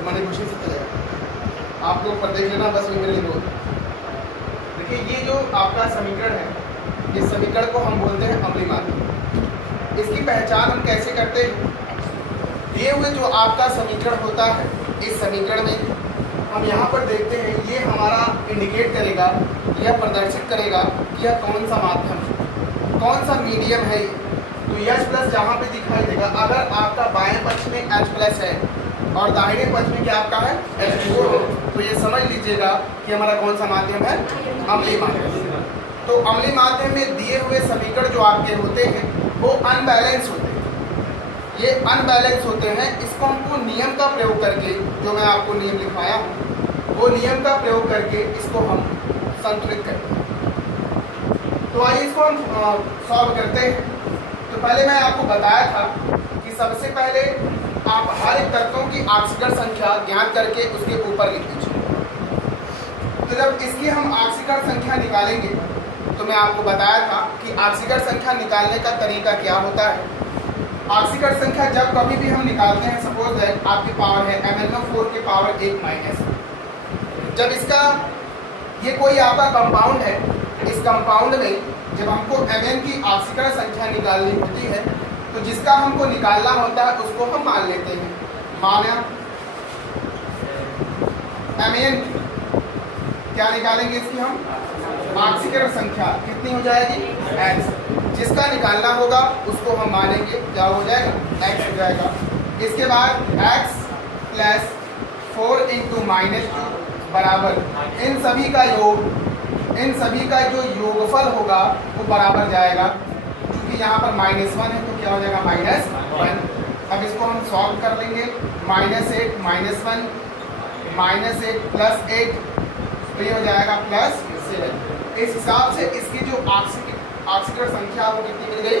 मैंने खुशी से चलेगा, आप लोग पर देख लेना, बस मेरे लिए बोल। देखिए ये जो आपका समीकरण है, इस समीकरण को हम बोलते हैं अम्लीय माध्यम। इसकी पहचान हम कैसे करते हैं? दिए हुए जो आपका समीकरण होता है, इस समीकरण में हम यहाँ पर देखते हैं, ये हमारा इंडिकेट करेगा, यह प्रदर्शित करेगा कि यह कौन सा माध्यम है, कौन सा मीडियम है। तो H प्लस जहाँ पे दिखाई देगा, अगर आपका बाएं पक्ष में H प्लस है और दाहिने पक्ष में क्या आपका है H2O है, तो ये समझ लीजिएगा कि हमारा कौन सा माध्यम है, अम्लीय माध्यम। तो अम्लीय माध्यम में दिए हुए समीकरण जो आपके होते हैं वो अनबैलेंस होते हैं, ये अनबैलेंस होते हैं। इसको हमको नियम का प्रयोग करके, जो मैं आपको नियम लिखवाया हूँ, वो नियम का प्रयोग करके इसको हम संतुलित करते हैं। तो आइए इसको हम सॉल्व करते हैं। तो पहले मैं आपको बताया था कि सबसे पहले आप हर एक तत्वों की ऑक्सीकरण संख्या ज्ञात करके उसके ऊपर लिख दीजिए। तो जब इसकी हम ऑक्सीकरण संख्या निकालेंगे, तो मैं आपको बताया था कि ऑक्सीकरण संख्या निकालने का तरीका क्या होता है। ऑक्सीकरण संख्या जब कभी भी हम निकालते हैं, सपोज दैट आपकी पावर है MnO4 के पावर 1 माइनस, जब इसका ये कोई आपका कंपाउंड है, इस कंपाउंड में जब हमको Mn की ऑक्सीकरण संख्या निकालनी होती है, तो जिसका हमको निकालना होता है उसको हम मान लेते हैं। माना Mn क्या निकालेंगे, इसकी हम ऑक्सीकरण संख्या कितनी हो जाएगी, X। जिसका निकालना होगा उसको हम मानेंगे, क्या हो जाएगा, X हो जाएगा। इसके बाद X प्लस 4 इंटू -2 बराबर इन सभी का योग, इन सभी का जो योगफल होगा वो बराबर जाएगा। क्योंकि यहाँ पर -1 है तो क्या हो जाएगा, -1। अब इसको हम सॉल्व कर लेंगे। -8 -1 -8 प्लस 8, तो ये हो जाएगा +7। इस हिसाब से इसकी जो ऑक्सीकरण संख्या वो कितनी मिल गई।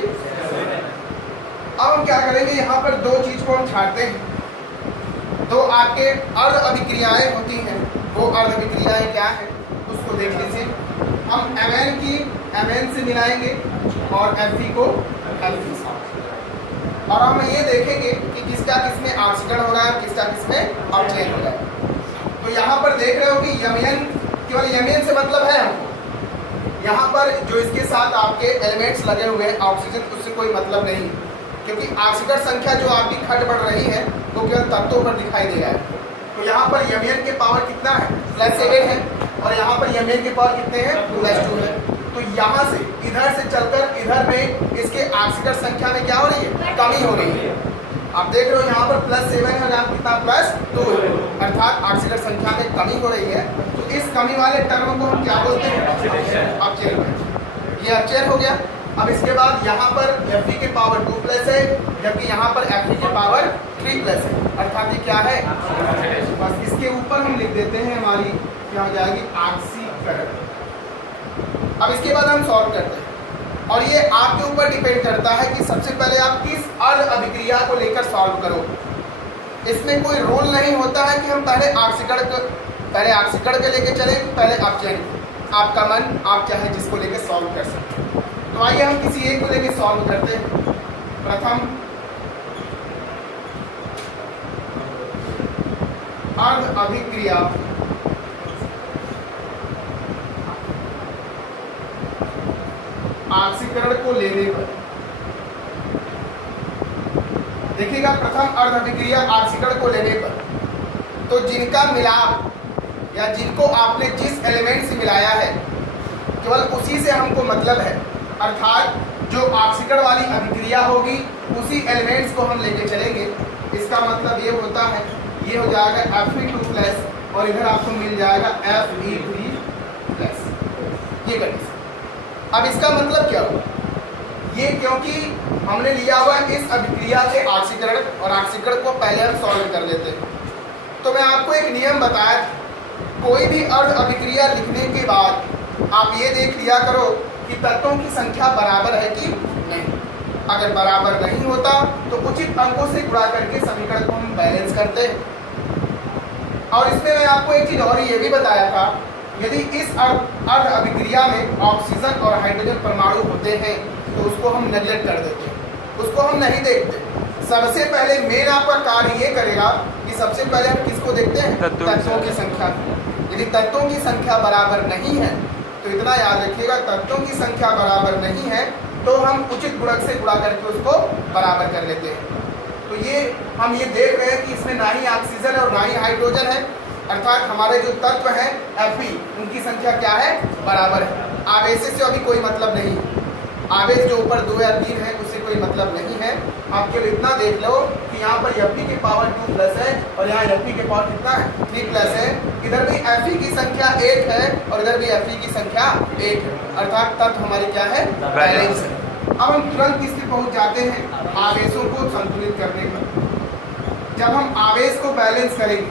अब हम क्या करेंगे, यहाँ पर दो चीज को हम छाड़ते हैं। दो आपके अर्ध अभिक्रियाएं होती हैं, वो अर्ध अभिक्रियाएं क्या है उसको देख लीजिए। हम Mn की Mn से मिलाएंगे और Fe को Fe से, और हम ये देखेंगे कि किसका किसमें ऑक्सीकरण हो रहा है, किसका किसमें अपचयन हो रहा है। तो यहाँ पर देख रहे हो कि Mn, केवल Mn से मतलब है हमको, यहाँ पर जो इसके साथ आपके एलिमेंट्स लगे हुए हैं ऑक्सीजन, उससे कोई मतलब नहीं, क्योंकि ऑक्सीकरण संख्या जो आपकी घट बढ़ रही है वो केवल तत्वों पर दिखाई दे रहा है। तो यहाँ पर Mn के पावर कितना है, +7 है, और यहाँ पर Mn के पावर कितने हैं, +2 है। तो यहाँ से इधर से चलकर इधर में इसके ऑक्सीकरण संख्या में क्या हो रही है, कमी हो रही है। आप देख रहे हो यहाँ पर +7 है, यहाँ कितना +2 है, अर्थात ऑक्सीकरण संख्या में कमी हो रही है। तो इस कमी वाले टर्म को हम क्या बोलते हैं, अपचयन। ये अपचयन हो गया। अब इसके बाद यहाँ पर Fe के पावर 2+ है, जबकि यहाँ पर Fe के पावर 3+ है, अर्थात ये क्या है, बस इसके ऊपर हम लिख देते हैं, हमारी क्या हो जाएगी, ऑक्सीकरण। अब इसके बाद हम सॉल्व करते हैं, और ये आपके ऊपर डिपेंड करता है कि सबसे पहले आप किस अर्ध अभिक्रिया को लेकर सॉल्व करो। इसमें कोई रूल नहीं होता है कि हम पहले ऑक्सीकरण के लेके चले, पहले अपचयन। आपका मन, आप चाहे जिसको लेकर सॉल्व कर सकते हैं। तो आइए हम किसी एक को लेकर सॉल्व करते हैं। प्रथम अर्ध अभिक्रिया ऑक्सीकरण को लेने पर, देखिएगा, प्रथम अर्ध अभिक्रिया ऑक्सीकरण को लेने पर तो जिनका मिलाप या जिनको आपने जिस एलिमेंट से मिलाया है केवल उसी से हमको मतलब है, अर्थात जो ऑक्सीकरण वाली अभिक्रिया होगी उसी एलिमेंट्स को हम लेके चलेंगे। इसका मतलब ये होता है, ये हो जाएगा Fe2+ और इधर आपको मिल जाएगा Fe3+, ये कंडीशन। अब इसका मतलब क्या हुआ, ये क्योंकि हमने लिया हुआ इस अभिक्रिया के ऑक्सीकरण, और ऑक्सीकरण को पहले हम सॉल्व कर लेते हैं। तो मैं आपको एक नियम बताया था, कोई भी अर्ध अभिक्रिया लिखने के बाद आप ये देख लिया करो कि तत्वों की संख्या बराबर है कि नहीं। अगर बराबर नहीं होता तो उचित अंकों से गुणा करके समीकरण को हम बैलेंस करते हैं। और इसमें मैं आपको एक चीज और ये भी बताया था, यदि इस अर्ध अभिक्रिया में ऑक्सीजन और हाइड्रोजन परमाणु होते हैं तो तो उसको हम नेगलेक्ट कर देते हैं, उसको हम नहीं देखते। सबसे पहले मेन आपका कार्य ये करेगा कि सबसे पहले हम किसको देखते हैं, तत्वों की संख्या। यदि तत्वों की संख्या बराबर नहीं है तो इतना याद रखिएगा, तत्वों की संख्या बराबर नहीं है तो हम उचित गुणक से गुणा करके उसको बराबर कर लेते हैं। तो ये हम ये देख रहे हैं कि इसमें ना ही ऑक्सीजन है और ना ही हाइड्रोजन है, अर्थात हमारे जो तत्व हैं Fe उनकी संख्या क्या है, बराबर है। आवेश से अभी कोई मतलब नहीं, आवेश जो ऊपर 2 या 3 है उससे कोई मतलब नहीं है। आप केवल इतना देख लो कि यहाँ पर Fe की पावर 2 प्लस है और यहाँ Fe की पावर कितना है, 3 प्लस है। इधर भी Fe की संख्या 1 है और इधर भी Fe की संख्या 1 है, अर्थात तत्व हमारे क्या है, बैलेंस है। अब हम तुरंत किस पे पहुंच जाते हैं, आवेशों को संतुलित करने पर। जब हम आवेश को बैलेंस करेंगे,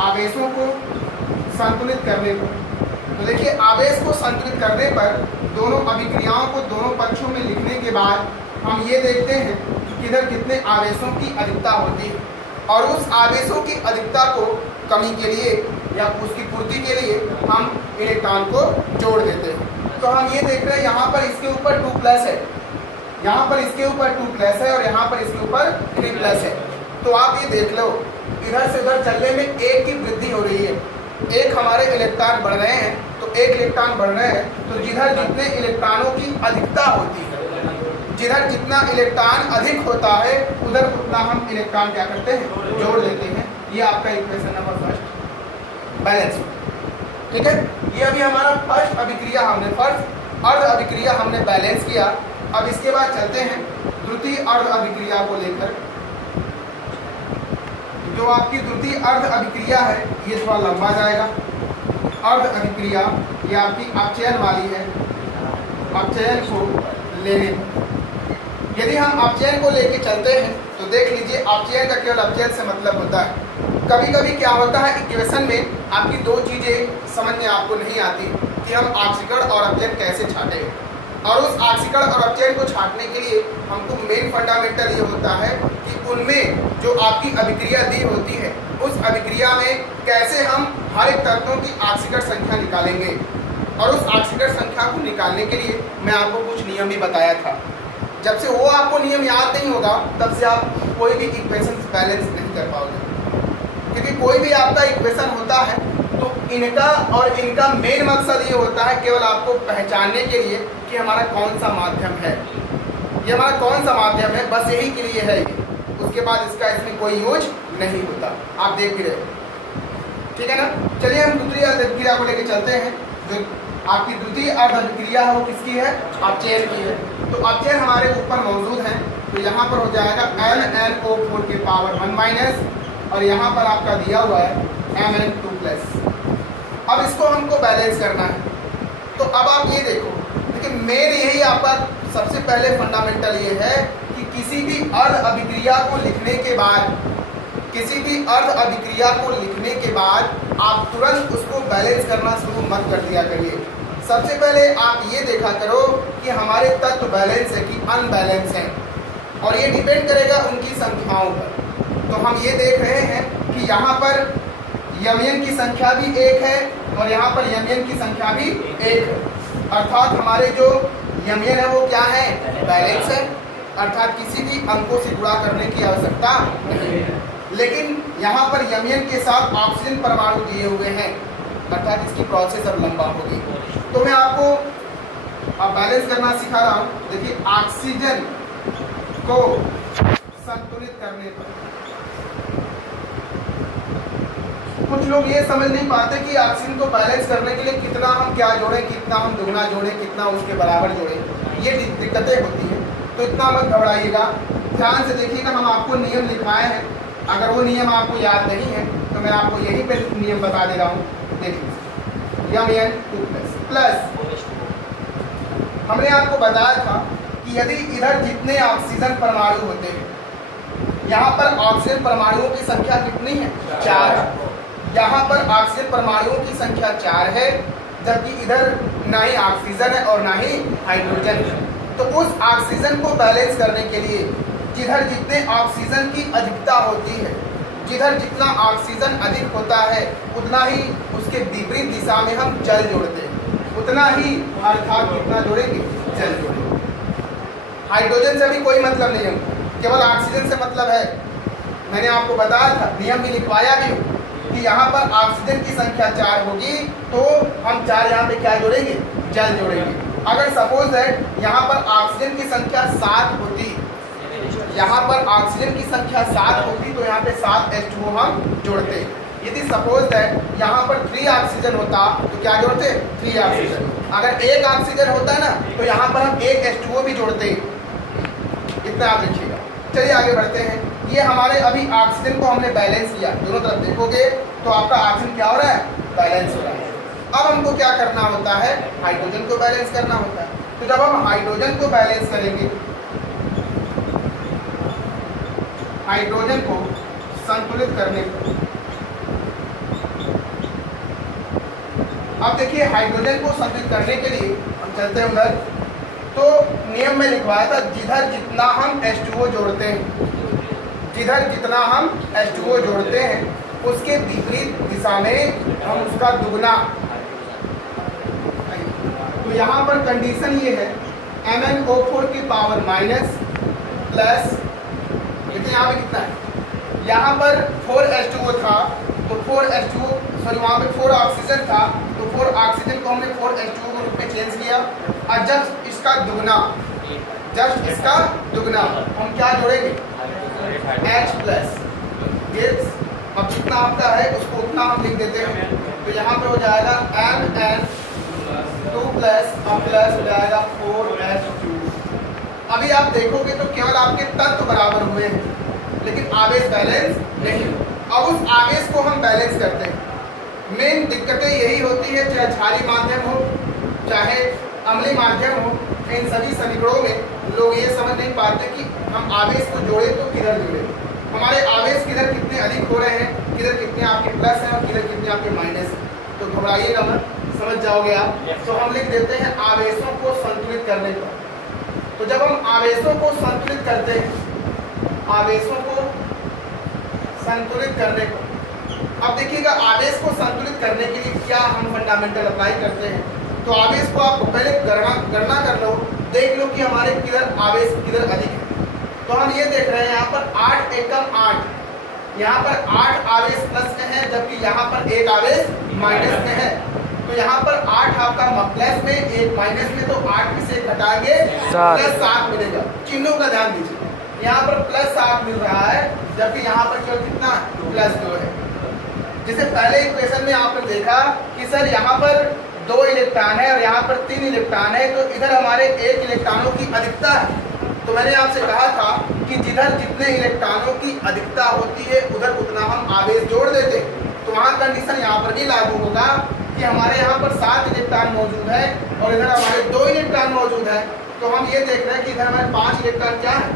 आवेशों को संतुलित करने पर, तो देखिए आवेश को संतुलित करने पर दोनों अभिक्रियाओं को दोनों पक्षों में लिखने के बाद हम ये देखते हैं कि किधर कितने आवेशों की अधिकता होती है और उस आवेशों की अधिकता को कमी के लिए या उसकी पूर्ति के लिए हम इलेक्ट्रॉन को जोड़ देते हैं। तो हम ये देख रहे हैं यहाँ पर इसके ऊपर 2 प्लस है, यहाँ पर इसके ऊपर 2 प्लस है और यहाँ पर इसके ऊपर 3 प्लस है। तो आप ये देख लो इधर से उधर चलने में 1 की वृद्धि हो रही है, 1 हमारे इलेक्ट्रॉन बढ़ रहे हैं, तो 1 इलेक्ट्रॉन बढ़ रहे हैं। तो जिधर जितने इलेक्ट्रॉनों की अधिकता होती है, जिधर जितना इलेक्ट्रॉन अधिक होता है उधर उतना हम इलेक्ट्रॉन क्या करते हैं, जोड़ देते हैं। ये आपका इक्वेशन नंबर फर्स्ट बैलेंस, ठीक है। ये अभी हमारा फर्स्ट अभिक्रिया हमने फर्स्ट अर्ध अभिक्रिया हमने बैलेंस किया। अब इसके बाद चलते हैं द्वितीय अर्ध अभिक्रिया को लेकर। जो आपकी द्वितीय अर्ध अभिक्रिया है ये थोड़ा लंबा जाएगा। अर्ध अभिक्रिया ये आपकी अपचयन वाली है, अपचयन को लेने पर। यदि हम अपचयन को लेके चलते हैं तो देख लीजिए अपचयन का केवल अपचयन से मतलब होता है। कभी कभी क्या होता है इक्वेशन में आपकी 2 चीज़ें समझ में आपको नहीं आती कि हम ऑक्सीकरण और अपचयन कैसे छांटें, और उस ऑक्सीकरण और अपचयन को छांटने के लिए हमको मेन फंडामेंटल ये होता है कि उनमें जो आपकी अभिक्रिया दी होती है उस अभिक्रिया में कैसे हम हर एक तत्वों की ऑक्सीकरण संख्या निकालेंगे। और उस ऑक्सीकरण संख्या को निकालने के लिए मैं आपको कुछ नियम भी बताया था। जब से वो आपको नियम याद नहीं होगा तब से आप कोई भी इक्वेशन बैलेंस नहीं कर पाओगे, क्योंकि कोई भी आपका इक्वेशन होता है तो इनका और इनका मेन मकसद ये होता है केवल आपको पहचानने के लिए कि हमारा कौन सा माध्यम है, ये हमारा कौन सा माध्यम है, बस यही के लिए है ये। उसके बाद इसका इसमें कोई यूज नहीं होता, आप देख भी रहे, ठीक है ना। चलिए हम दूसरी अर्ध अभिक्रिया को लेकर चलते हैं। जो आपकी द्वितीय अर्ध अभिक्रिया है वो किसकी है, अपचयन की है। तो अपचयन हमारे ऊपर मौजूद है, तो यहाँ पर हो जाएगा MnO4 के पावर 1 माइनस और यहाँ पर आपका दिया हुआ है Mn2 प्लस। अब इसको हमको बैलेंस करना है। तो अब आप ये देखो, लेकिन मेन यही आपका सबसे पहले फंडामेंटल ये है कि किसी भी अर्ध अभिक्रिया को लिखने के बाद, किसी भी अर्ध अभिक्रिया को लिखने के बाद आप तुरंत उसको बैलेंस करना शुरू मत कर दिया करिए। सबसे पहले आप ये देखा करो कि हमारे तत्व बैलेंस है कि अनबैलेंस है, और ये डिपेंड करेगा उनकी संख्याओं पर। तो हम ये देख रहे हैं कि यहाँ पर Mn की संख्या भी 1 है और यहाँ पर Mn की संख्या भी 1 है, अर्थात हमारे जो Mn है वो क्या है, बैलेंस है, अर्थात किसी भी अंकों से गुणा करने की आवश्यकता नहीं है। लेकिन यहाँ पर Mn के साथ ऑक्सीजन परमाणु दिए हुए हैं, अर्थात इसकी प्रोसेस अब लंबा होगी। तो मैं आपको अब बैलेंस करना सिखा रहा हूँ। देखिए ऑक्सीजन को संतुलित करने पर कुछ लोग ये समझ नहीं पाते कि ऑक्सीजन को बैलेंस करने के लिए कितना हम क्या जोड़ें, कितना हम दुगना जोड़ें, कितना उसके बराबर जोड़ें, ये दिक्कतें होती हैं। तो इतना मत घबराइएगा, ध्यान से देखिएगा। हम आपको नियम लिखवाए हैं, अगर वो नियम आपको याद नहीं है तो मैं आपको यहीं पे नियम बता दे रहा हूँ। देख लीजिए Mn2 प्लस हमने आपको बताया था कि यदि इधर जितने ऑक्सीजन परमाणु होते हैं, यहाँ पर ऑक्सीजन परमाणुओं की संख्या कितनी है, 4। यहाँ पर ऑक्सीजन परमाणुओं की संख्या 4 है, जबकि इधर ना ही ऑक्सीजन है और ना ही हाइड्रोजन है। तो उस ऑक्सीजन को बैलेंस करने के लिए जिधर जितने ऑक्सीजन की अधिकता होती है, जिधर जितना ऑक्सीजन अधिक होता है उतना ही उसके विपरीत दिशा में हम जल जोड़ते हैं, उतना ही अर्थात कितना जोड़ेंगे, जल जोड़ेंगे। हाइड्रोजन से भी कोई मतलब नहीं है, केवल ऑक्सीजन से मतलब है। मैंने आपको बताया था, नियम भी लिखवाया भी कि यहाँ पर ऑक्सीजन की संख्या 4 होगी तो हम 4 यहाँ पे क्या जोड़ेंगे, जल जोड़ेंगे। अगर सपोज दैट यहाँ पर ऑक्सीजन की संख्या 7 होती, यहाँ पर ऑक्सीजन की संख्या 7 होती तो यहाँ पे 7 H2O हम जोड़ते। यदि सपोज दैट यहाँ पर 3 ऑक्सीजन होता तो क्या जोड़ते, 3 ऑक्सीजन। अगर 1 ऑक्सीजन होता ना तो यहाँ पर हम 1 H2O भी जोड़ते। इतना आप लिखिएगा। चलिए आगे बढ़ते हैं। ये हमारे अभी ऑक्सीजन को हमने बैलेंस किया, दोनों तरफ देखोगे तो आपका ऑक्सीजन क्या हो रहा है, बैलेंस हो रहा है। अब हमको क्या करना होता है, हाइड्रोजन को बैलेंस करना होता है। तो जब हम हाइड्रोजन को बैलेंस करेंगे, हाइड्रोजन को संतुलित करने को, अब देखिए हाइड्रोजन को संतुलित करने के लिए हम चलते हैं उधर। तो नियम में लिखवाया था जिधर जितना हम H2O जोड़ते हैं, जिधर जितना हम H2O जोड़ते हैं उसके विपरीत दिशा में हम उसका दुगना। तो यहाँ पर कंडीशन ये है MnO4 की पावर माइनस प्लस, लेकिन यहाँ पे कितना है, यहाँ पर 4 H2O था तो 4 H2O सॉरी वहाँ पे 4 ऑक्सीजन था तो 4 ऑक्सीजन को हमने 4 H2O के रूप में चेंज किया। और जब इसका दुगना, जस्ट इसका दुगना हम क्या जोड़ेंगे, H प्लस गिव्स, अब जितना आपका है उसको उतना हम लिख देते हैं। तो यहाँ पे हो जाएगा Mn2 प्लस अब प्लस हो जाएगा 4H2। अभी आप देखोगे तो केवल आपके तत्व बराबर हुए हैं लेकिन आवेश बैलेंस नहीं। अब उस आवेश को हम बैलेंस करते हैं। मेन दिक्कतें यही होती है, चाहे क्षारीय माध्यम हो चाहे अम्लीय माध्यम हो, इन सभी समीकरणों में लोग ये समझ नहीं पाते कि हम आवेश को जोड़े तो किधर जोड़े। हमारे आवेश किधर कितने अधिक हो रहे हैं, किधर कितने आपके प्लस हैं और किधर कितने आपके माइनस हैं। तो घबराइएगा मत, समझ जाओगे आप। तो हम लिख देते हैं आवेशों को संतुलित करने पर। तो जब हम आवेशों को संतुलित करते हैं, आवेशों को संतुलित करने पर, अब देखिएगा आवेश को संतुलित करने के लिए क्या हम फंडामेंटल अप्लाई करते हैं। तो आवेश को आप पहले गणना कर लो, देख लो कि हमारे किधर आवेश किधर अधिक है। तो हम ये देख रहे हैं यहाँ पर 8 एकम 8, यहाँ पर 8 आवेश प्लस में है जबकि यहाँ पर 1 आवेश माइनस में है। तो यहाँ पर 8 आपका प्लस में 1 माइनस में, तो 8 में से घटाएंगे प्लस 7 मिलेगा। चिन्हों का ध्यान दीजिए, यहाँ पर प्लस 7 मिल रहा है जबकि यहाँ पर केवल कितना प्लस 2 है। जैसे पहले इक्वेशन में आपने देखा कि सर यहाँ पर 2 इलेक्ट्रॉन है और यहाँ पर 3 इलेक्ट्रॉन है, तो इधर हमारे 1 इलेक्ट्रॉनों की अधिकता है। तो मैंने आपसे कहा था कि जिधर जितने इलेक्ट्रॉनों की अधिकता होती है उधर उतना हम आवेश जोड़ देते। तो वहाँ कंडीशन यहाँ पर भी लागू होगा कि हमारे यहाँ पर 7 इलेक्ट्रॉन मौजूद है और इधर हमारे 2 इलेक्ट्रॉन मौजूद है। तो हम ये देख रहे हैं कि इधर हमारे 5 इलेक्ट्रॉन क्या है,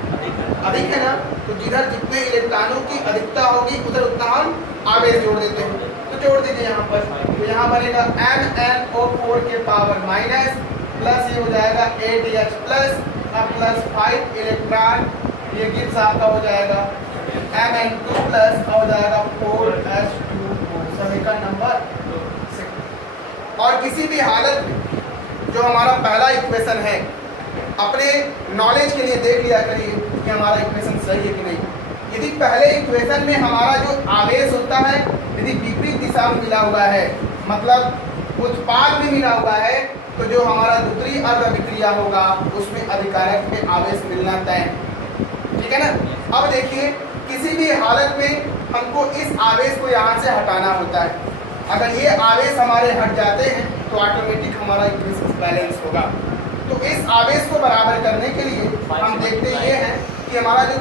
अधिक है ना। तो जिधर जितने इलेक्ट्रॉनों की अधिकता होगी उधर उतना हम आवेश जोड़ देते हैं। तो जोड़ दीजिए यहाँ पर। तो यहाँ बनेगा MnO4 के पावर माइनस प्लस ये हो जाएगा 8H प्लस अब प्लस 5 इलेक्ट्रॉन, ये गिव्स आपका हो जाएगा Mn2 प्लस हो जाएगा 4H2O, समीकरण नंबर 6। और किसी भी हालत में जो हमारा पहला इक्वेशन है, अपने नॉलेज के लिए देख लिया करिए कि हमारा इक्वेशन सही है कि नहीं। यदि पहले इक्वेशन में हमारा जो आवेश होता है यदि विपरीत दिशा में मिला हुआ है, मतलब उत्पाद में मिला हुआ है, तो जो हमारा दूसरी अर्ध अभिक्रिया होगा उसमें अभिकारक में आवेश मिलना तय है, ठीक है ना। अब देखिए किसी भी हालत में हमको इस आवेश को यहाँ से हटाना होता है। अगर ये आवेश हमारे हट जाते हैं तो ऑटोमेटिक हमारा इक्वेशन बैलेंस होगा। तो इस आवेश को बराबर करने के लिए हम देखते ये हैं कि हमारा जो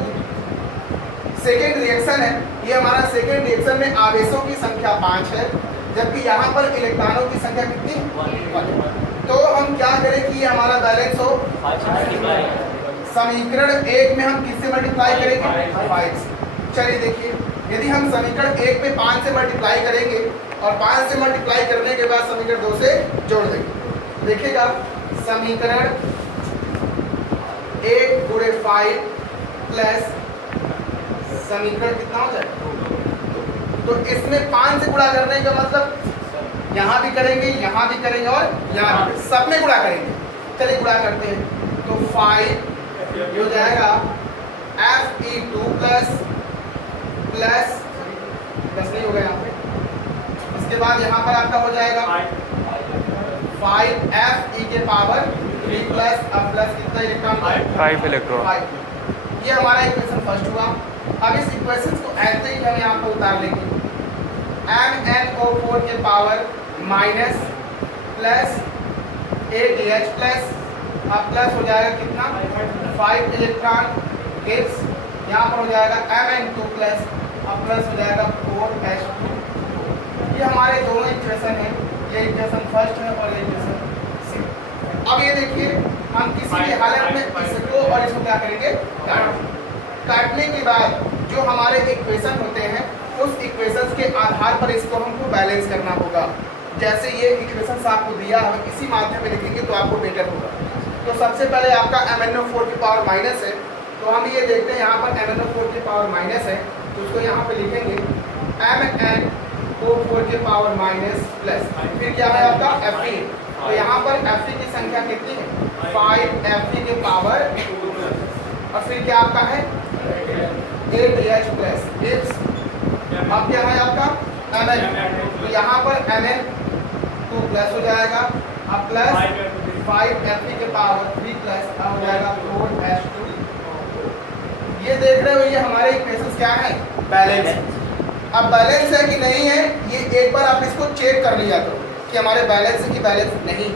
सेकेंड रिएक्शन है, ये हमारा सेकेंड रिएक्शन में आवेशों की संख्या 5 है जबकि यहाँ पर इलेक्ट्रॉनों की संख्या कितनी है। तो हम क्या करें कि ये हमारा बैलेंस हो। समीकरण 1 में हम किससे मल्टीप्लाई करेंगे, 5 से। चलिए देखिए, यदि हम समीकरण 1 में 5 से मल्टीप्लाई करेंगे और 5 से मल्टीप्लाई करने के बाद समीकरण 2 से जोड़ देंगे, देखिएगा समीकरण 1 गुणे 5 प्लस समीकरण कितना हो जाए। तो इसमें 5 से गुणा करने का मतलब यहाँ भी करेंगे, यहाँ भी करेंगे और यहाँ भी, सब में गुणा करेंगे। चलिए गुणा करते हैं। तो 5 ये हो जाएगा Fe2 प्लस नहीं होगा यहाँ पे। इसके बाद यहाँ पर आपका हो जाएगा 5Fe के पावर 3 प्लस, अब प्लस कितना इलेक्ट्रॉन? 5 इलेक्ट्रॉन। ये हमारा इक्वेशन फर्स्ट हुआ। अब इस इक्वेशन को ऐसे ही हम यहाँ पर उतार लेंगे। MnO4 के power minus plus 8H plus, अब प्लस हो जाएगा कितना? 5 इलेक्ट्रॉन गिव्स, यहाँ पर हो जाएगा Mn2 प्लस, अब प्लस हो जाएगा 4H2। ये हमारे दोनों इक्वेशन हैं, ये इक्वेशन फर्स्ट है और ये इक्वेशन सेकंड। अब ये देखिए, हम किसी भी हालत में इसको और इसको क्या करेंगे? काटने के बाद जो हमारे इक्वेशन होते हैं उस इक्वेशंस के आधार पर इसको हमको बैलेंस करना होगा। जैसे ये इक्वेशंस आपको दिया है, इसी माध्यम में लिखेंगे तो आपको बेटर होगा। तो सबसे पहले आपका MnO4 की पावर माइनस है, तो हम ये देखते हैं यहाँ पर MnO4 की पावर माइनस है, तो उसको यहाँ पे लिखेंगे MnO4 के पावर माइनस प्लस, फिर क्या है आपका Fe। तो यहाँ पर Fe की संख्या कितनी है? 5 के पावर, और फिर क्या आपका है? 8H plus. अब क्या है आपका? Mn, तो यहाँ पर Mn2 प्लस हो जाएगा, अब प्लस 5Fe के पावर 3 प्लस, अब हो जाएगा 4H2। ये देख रहे हो, ये हमारे इक्वेशंस क्या है? बैलेंस। अब बैलेंस है कि नहीं है, ये एक बार आप इसको चेक कर लिया करो कि हमारे बैलेंस है कि बैलेंस नहीं।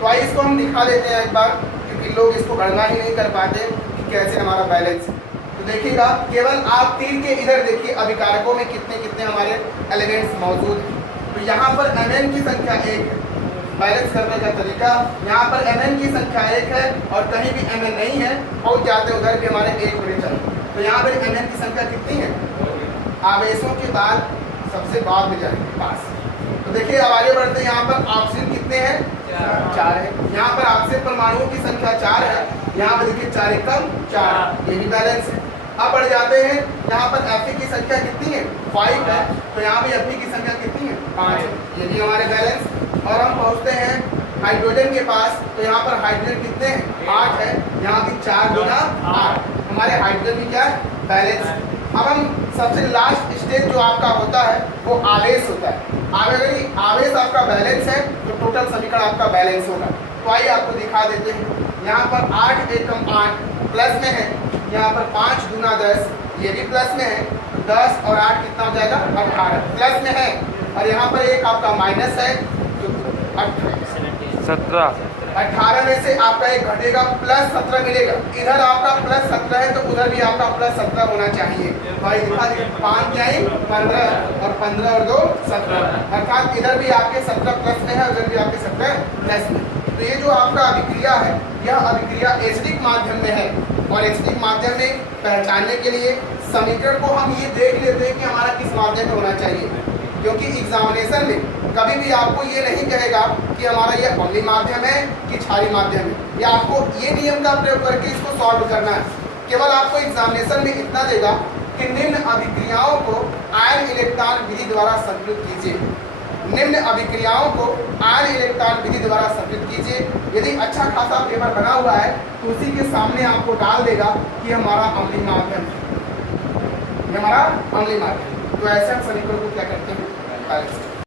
तो आइए इसको हम दिखा देते हैं एक बार, क्योंकि लोग इसको गणना ही नहीं कर पाते कि कैसे हमारा बैलेंस है। तो देखिएगा, केवल आप तीर के इधर देखिए अभिकारकों में कितने कितने हमारे एलिमेंट्स मौजूद हैं। तो यहाँ पर Mn की संख्या 1 है। बैलेंस करने का तरीका, यहाँ पर Mn की संख्या 1 है और कहीं भी Mn नहीं है, पहुँच जाते उधर भी हमारे 1 बड़े चल। तो यहाँ पर Mn की संख्या कितनी है? आवेशों के बाद सबसे बाद में जाएंगे पास। तो देखिए अब आगे बढ़ते हैं। यहाँ पर ऑक्सीजन कितने हैं? 4 है। यहाँ पर ऑक्सीजन परमाणुओं की संख्या 4 है, यहाँ पर देखिए 4 एकम 4, ये भी बैलेंस है। अब बढ़ जाते हैं, यहाँ पर Fe की संख्या कितनी है? 5 है, तो यहाँ भी Fe की संख्या कितनी है? 5 है, ये भी हमारे बैलेंस। और हम पहुँचते हैं हाइड्रोजन के पास, तो यहाँ पर हाइड्रोजन कितने हैं? 8 है, यहाँ भी 4 गुना 8, हमारे हाइड्रोजन भी क्या है? बैलेंस। अब हम सबसे लास्ट स्टेज जो आपका होता है वो आवेश होता है। आवेश आपका बैलेंस है तो टोटल समीकरण आपका बैलेंस होगा। तो आइए आपको दिखा देते हैं। यहाँ पर 8 एकम 8 प्लस में है, यहाँ पर 5 गुना 10, ये भी प्लस में है, 10 और 8 कितना हो जाएगा? 18 प्लस में है, और यहाँ पर एक आपका माइनस है तो 17। 18 में से आपका एक घटेगा, प्लस 17 मिलेगा। इधर आपका प्लस 17 है तो उधर भी आपका प्लस 17 होना चाहिए। भाई दिखा दीजिए, 5 क्या है? 15, और 15 और 2 17, अर्थात इधर भी आपके 17 प्लस में है, उधर भी आपके 17 प्लस में। तो ये जो आपका अभिक्रिया है, यह अभिक्रिया एसिडिक माध्यम में है, और एसिडिक माध्यम में पहचानने के लिए समीकरण को हम ये देख लेते हैं कि हमारा किस माध्यम में होना चाहिए, क्योंकि एग्जामिनेशन में कभी भी आपको ये नहीं कहेगा कि हमारा ये अम्लीय माध्यम है कि क्षारीय माध्यम है, या आपको ये नियम का प्रयोग करके इसको सॉल्व करना है। केवल आपको एग्जामिनेशन में इतना देगा कि निम्न अभिक्रियाओं को आयन इलेक्ट्रॉन विधि द्वारा संतुलित कीजिए। निम्न अभिक्रियाओं को आयन इलेक्ट्रॉन विधि द्वारा संतुलित कीजिए। यदि अच्छा खासा पेपर बना हुआ है तो उसी के सामने आपको डाल देगा कि हमारा अम्लीय माध्यम है, हमारा अम्लीय माध्यम। तो ऐसे हम समीकरण को क्या करते हैं?